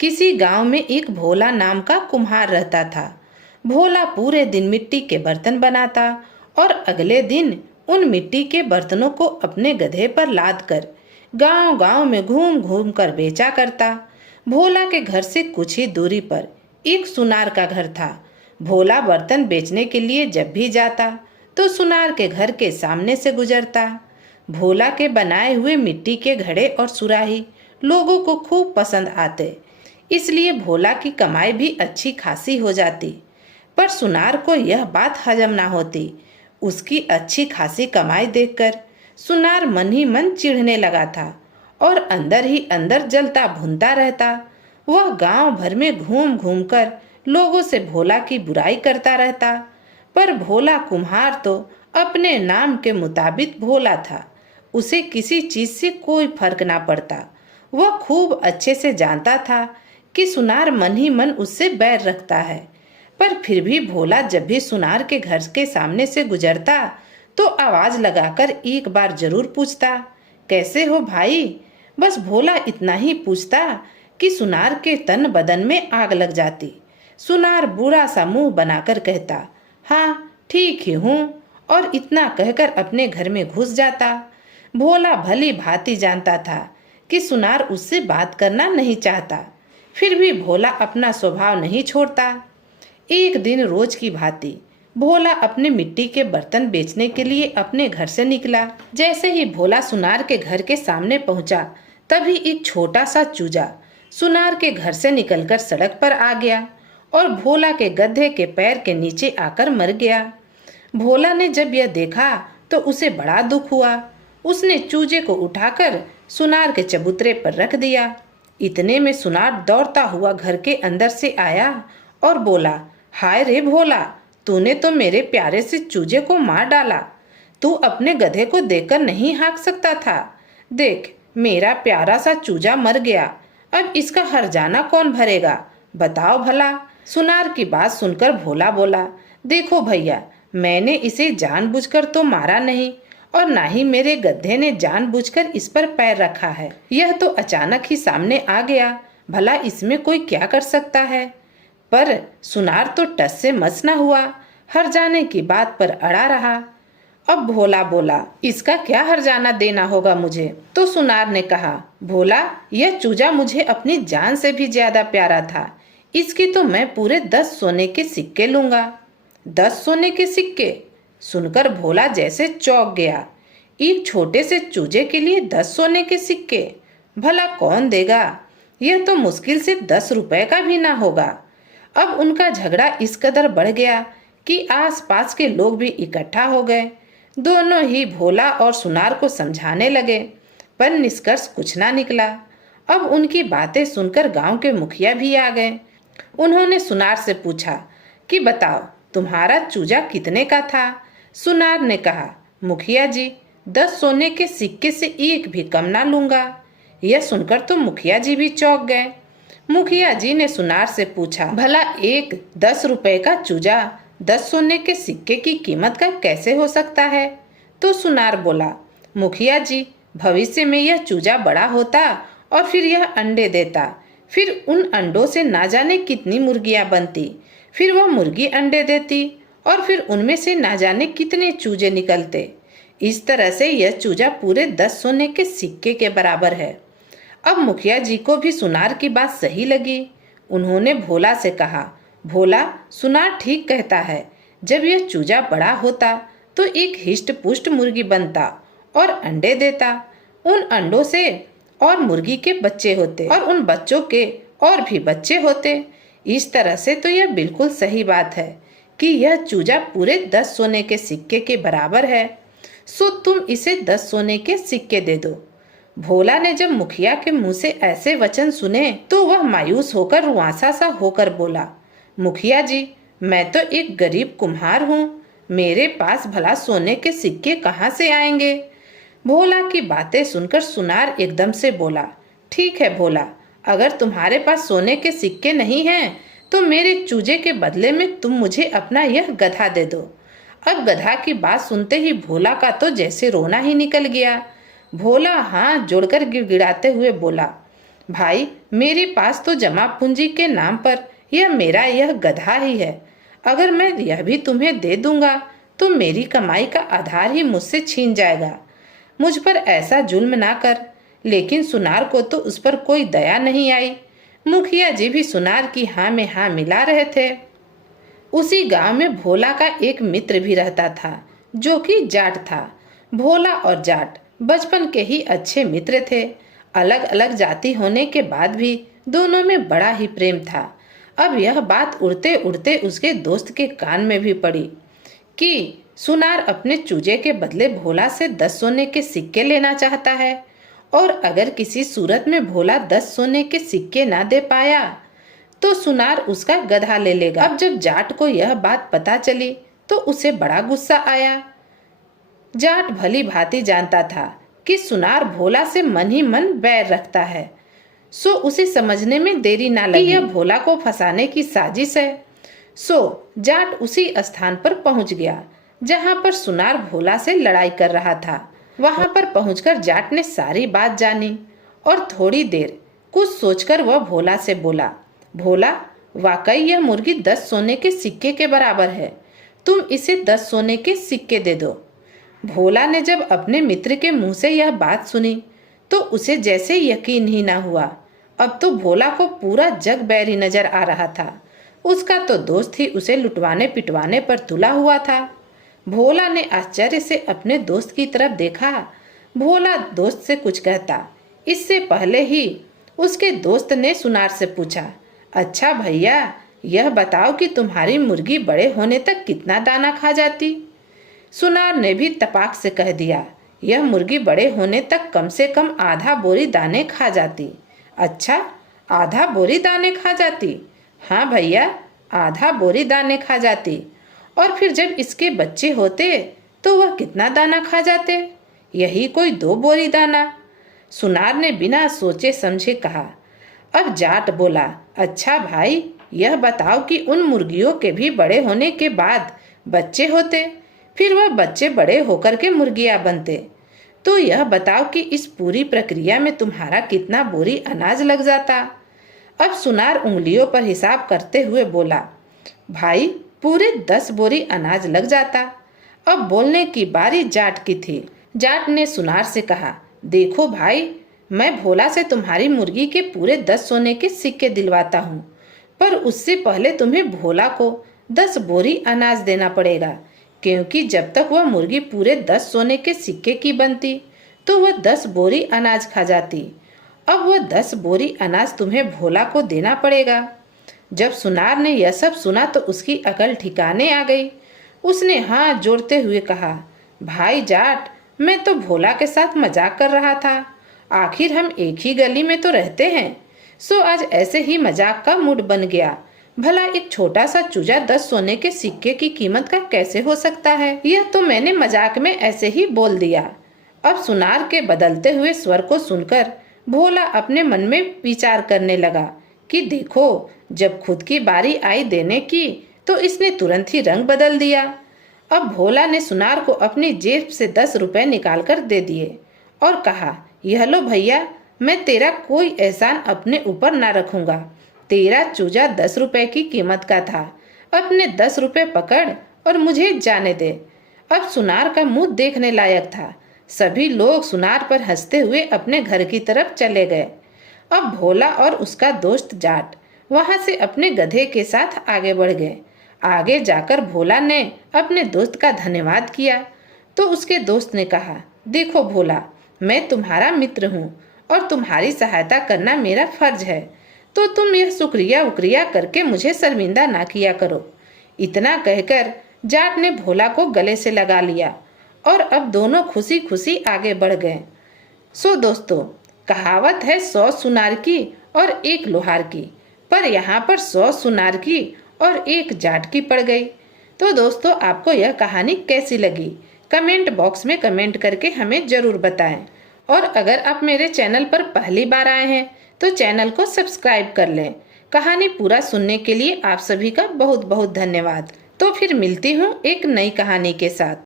किसी गांव में एक भोला नाम का कुम्हार रहता था। भोला पूरे दिन मिट्टी के बर्तन बनाता और अगले दिन उन मिट्टी के बर्तनों को अपने गधे पर लाद कर गांव-गांव में घूम घूम कर बेचा करता। भोला के घर से कुछ ही दूरी पर एक सुनार का घर था। भोला बर्तन बेचने के लिए जब भी जाता तो सुनार के घर के सामने से गुजरता। भोला के बनाए हुए मिट्टी के घड़े और सुराही लोगों को खूब पसंद आते, इसलिए भोला की कमाई भी अच्छी खासी हो जाती। पर सुनार को यह बात हजम ना होती। उसकी अच्छी खासी कमाई देखकर सुनार मन ही मन चिढ़ने लगा था और अंदर ही अंदर जलता भुनता रहता। वह गांव भर में घूम घूम कर लोगों से भोला की बुराई करता रहता। पर भोला कुम्हार तो अपने नाम के मुताबिक भोला था। उसे किसी चीज से कोई फर्क ना पड़ता। वह खूब अच्छे से जानता था कि सुनार मन ही मन उससे बैर रखता है। पर फिर भी भोला जब भी सुनार के घर के सामने से गुजरता तो आवाज लगाकर एक बार जरूर पूछता, कैसे हो भाई? बस भोला इतना ही पूछता कि सुनार के तन बदन में आग लग जाती। सुनार बुरा सा मुंह बनाकर कहता, हाँ ठीक ही हूँ, और इतना कहकर अपने घर में घुस जाता। भोला भली भांति जानता था कि सुनार उससे बात करना नहीं चाहता, फिर भी भोला अपना स्वभाव नहीं छोड़ता। एक दिन रोज की भांति भोला अपने मिट्टी के बर्तन बेचने के लिए अपने घर से निकला। जैसे ही भोला सुनार के घर के सामने पहुंचा, तभी एक छोटा सा चूजा सुनार के घर से निकलकर सड़क पर आ गया और भोला के गधे के पैर के नीचे आकर मर गया। भोला ने जब यह देखा तो उसे बड़ा दुख हुआ। उसने चूजे को उठाकर सुनार के चबूतरे पर रख दिया। इतने में सुनार दौड़ता हुआ घर के अंदर से आया और बोला, हाय रे भोला, तूने तो मेरे प्यारे से चूजे को मार डाला। तू अपने गधे को देखकर नहीं हाँक सकता था? देख, मेरा प्यारा सा चूजा मर गया। अब इसका हर्जाना कौन भरेगा? बताओ भला। सुनार की बात सुनकर भोला बोला, देखो भैया, मैंने इसे जानबूझकर तो मारा नहीं और ना ही मेरे गधे ने जानबूझकर इस पर पैर रखा है। यह तो अचानक ही सामने आ गया, भला इसमें कोई क्या कर सकता है? पर सुनार तो टस से मस न हुआ, हर्जाने की बात पर अड़ा रहा। अब भोला बोला, इसका क्या हर्जाना देना होगा मुझे? तो सुनार ने कहा, भोला, यह चूजा मुझे अपनी जान से भी ज्यादा प्यारा था। इसकी तो मैं पूरे 10 सोने के सिक्के लूंगा। 10 सोने के सिक्के? सुनकर भोला जैसे चौंक गया। एक छोटे से चूजे के लिए 10 सोने के सिक्के? भला कौन देगा? यह तो मुश्किल से 10 रुपए का भी ना होगा। अब उनका झगड़ा इस कदर बढ़ गया कि आसपास के लोग भी इकट्ठा हो गए। दोनों ही भोला और सुनार को समझाने लगे, पर निष्कर्ष कुछ ना निकला। अब उनकी बातें सुनकर गांव के मुखिया भी आ गए। उन्होंने सुनार से पूछा कि बताओ, तुम्हारा चूजा कितने का था? सुनार ने कहा, मुखिया जी, 10 सोने के सिक्के से एक भी कम ना लूंगा। यह सुनकर तो मुखिया जी भी चौंक गए। मुखिया जी ने सुनार से पूछा, भला एक 10 रुपए का चूजा 10 सोने के सिक्के की कीमत का कैसे हो सकता है? तो सुनार बोला, मुखिया जी, भविष्य में यह चूजा बड़ा होता और फिर यह अंडे देता। फिर उन अंडों से ना जाने कितनी मुर्गियां बनती। फिर वह मुर्गी अंडे देती और फिर उनमें से ना जाने कितने चूजे निकलते। इस तरह से यह चूजा पूरे 10 सोने के सिक्के के बराबर है। अब मुखिया जी को भी सुनार की बात सही लगी। उन्होंने भोला से कहा, भोला, सुनार ठीक कहता है। जब यह चूजा बड़ा होता तो एक हिष्ट पुष्ट मुर्गी बनता और अंडे देता। उन अंडों से और मुर्गी के बच्चे होते और उन बच्चों के और भी बच्चे होते। इस तरह से तो यह बिल्कुल सही बात है कि यह चूजा पूरे 10 सोने के सिक्के के बराबर है। सो तुम इसे 10 सोने के सिक्के दे दो। भोला ने जब मुखिया के मुंह से ऐसे वचन सुने तो वह मायूस होकर रुआंसा सा होकर बोला, मुखिया जी, मैं तो एक गरीब कुम्हार हूँ। मेरे पास भला सोने के सिक्के कहाँ से आएंगे? भोला की बातें सुनकर सुनार एकदम से बोला, ठीक है भोला, अगर तुम्हारे पास सोने के सिक्के नहीं हैं तो मेरे चूजे के बदले में तुम मुझे अपना यह गधा दे दो। अब गधा की बात सुनते ही भोला का तो जैसे रोना ही निकल गया। भोला हाथ जोड़कर गिड़गिड़ाते हुए बोला, भाई, मेरे पास तो जमा पूंजी के नाम पर यह गधा ही है। अगर मैं यह भी तुम्हें दे दूंगा तो मेरी कमाई का आधार ही मुझसे छीन जाएगा। मुझ पर ऐसा जुल्म ना कर। लेकिन सुनार को तो उस पर कोई दया नहीं आई। मुखिया जी भी सुनार की हाँ में हाँ मिला रहे थे। उसी गांव में भोला का एक मित्र भी रहता था, जो कि जाट था। भोला और जाट बचपन के ही अच्छे मित्र थे। अलग अलग जाति होने के बाद भी दोनों में बड़ा ही प्रेम था। अब यह बात उड़ते उड़ते उसके दोस्त के कान में भी पड़ी कि सुनार अपने चूजे के बदले भोला से 10 सोने के सिक्के लेना चाहता है, और अगर किसी सूरत में भोला 10 सोने के सिक्के ना दे पाया तो सुनार उसका गधा ले लेगा। अब जब जाट को यह बात पता चली तो उसे बड़ा गुस्सा आया। जाट भली भांति जानता था कि सुनार भोला से मन ही मन बैर रखता है, सो उसे समझने में देरी ना लगी कि यह भोला को फंसाने की साजिश है। सो जाट उसी स्थान पर पहुंच गया जहां पर सुनार भोला से लड़ाई कर रहा था। वहां पर पहुंचकर जाट ने सारी बात जानी और थोड़ी देर कुछ सोचकर वह भोला से बोला, भोला, वाकई यह मुर्गी 10 सोने के सिक्के के बराबर है। तुम इसे 10 सोने के सिक्के दे दो। भोला ने जब अपने मित्र के मुंह से यह बात सुनी तो उसे जैसे यकीन ही ना हुआ। अब तो भोला को पूरा जग बैरी नजर आ रहा था। उसका तो दोस्त ही उसे लुटवाने पिटवाने पर तुला हुआ था। भोला ने आश्चर्य से अपने दोस्त की तरफ देखा। भोला दोस्त से कुछ कहता, इससे पहले ही उसके दोस्त ने सुनार से पूछा, अच्छा भैया, यह बताओ कि तुम्हारी मुर्गी बड़े होने तक कितना दाना खा जाती? सुनार ने भी तपाक से कह दिया, यह मुर्गी बड़े होने तक कम से कम आधा बोरी दाने खा जाती। अच्छा, आधा बोरी दाने खा जाती? हाँ भैया, आधा बोरी दाने खा जाती। और फिर जब इसके बच्चे होते तो वह कितना दाना खा जाते? यही कोई 2 बोरी दाना। सुनार ने बिना सोचे समझे कहा। अब जाट बोला, अच्छा भाई, यह बताओ कि उन मुर्गियों के भी बड़े होने के बाद बच्चे होते, फिर वह बच्चे बड़े होकर के मुर्गियां बनते, तो यह बताओ कि इस पूरी प्रक्रिया में तुम्हारा कितना बोरी अनाज लग जाता? अब सुनार उंगलियों पर हिसाब करते हुए बोला, भाई, पूरे 10 बोरी अनाज लग जाता। अब बोलने की बारी जाट की थी। जाट ने सुनार से कहा, देखो भाई, मैं भोला से तुम्हारी मुर्गी के पूरे 10 सोने के सिक्के दिलवाता हूँ, पर उससे पहले तुम्हें भोला को 10 बोरी अनाज देना पड़ेगा, क्योंकि जब तक वह मुर्गी पूरे 10 सोने के सिक्के की बनती तो वह 10 बोरी अनाज खा जाती। अब वह 10 बोरी अनाज तुम्हें भोला को देना पड़ेगा। जब सुनार ने यह सब सुना तो उसकी अकल ठिकाने आ गई। उसने हाथ जोड़ते हुए कहा, भाई जाट, मैं तो भोला के साथ मजाक कर रहा था। आखिर हम एक ही गली में तो रहते हैं, सो आज ऐसे ही मजाक का मूड बन गया। भला एक छोटा सा चूजा 10 सोने के सिक्के की कीमत का कैसे हो सकता है? यह तो मैंने मजाक में ऐसे ही बोल दिया। अब सुनार के बदलते हुए स्वर को सुनकर भोला अपने मन में विचार करने लगा कि देखो, जब खुद की बारी आई देने की तो इसने तुरंत ही रंग बदल दिया। अब भोला ने सुनार को अपनी जेब से 10 रुपए निकालकर दे दिए और कहा, यह लो भैया, मैं तेरा कोई एहसान अपने ऊपर ना रखूंगा। तेरा चूजा 10 रुपए की कीमत का था। अपने 10 रुपए पकड़ और मुझे जाने दे। अब सुनार का मुंह देखने लायक था। सभी लोग सुनार पर हंसते हुए अपने घर की तरफ चले गए। अब भोला और उसका दोस्त जाट वहां से अपने गधे के साथ आगे बढ़ गए। आगे जाकर भोला ने अपने दोस्त का धन्यवाद किया तो उसके दोस्त ने कहा, देखो भोला, मैं तुम्हारा मित्र हूँ और तुम्हारी सहायता करना मेरा फर्ज है, तो तुम यह शुक्रिया उक्रिया करके मुझे शर्मिंदा ना किया करो। इतना कहकर जाट ने भोला को गले से लगा लिया और अब दोनों खुशी खुशी आगे बढ़ गए। सो दोस्तों, कहावत है 100 सुनार की और 1 लोहार की, पर यहाँ पर 100 सुनार की और 1 जाट की पड़ गई। तो दोस्तों, आपको यह कहानी कैसी लगी? कमेंट बॉक्स में कमेंट करके हमें जरूर बताएं। और अगर आप मेरे चैनल पर पहली बार आए हैं तो चैनल को सब्सक्राइब कर लें। कहानी पूरा सुनने के लिए आप सभी का बहुत बहुत धन्यवाद। तो फिर मिलती हूँ एक नई कहानी के साथ।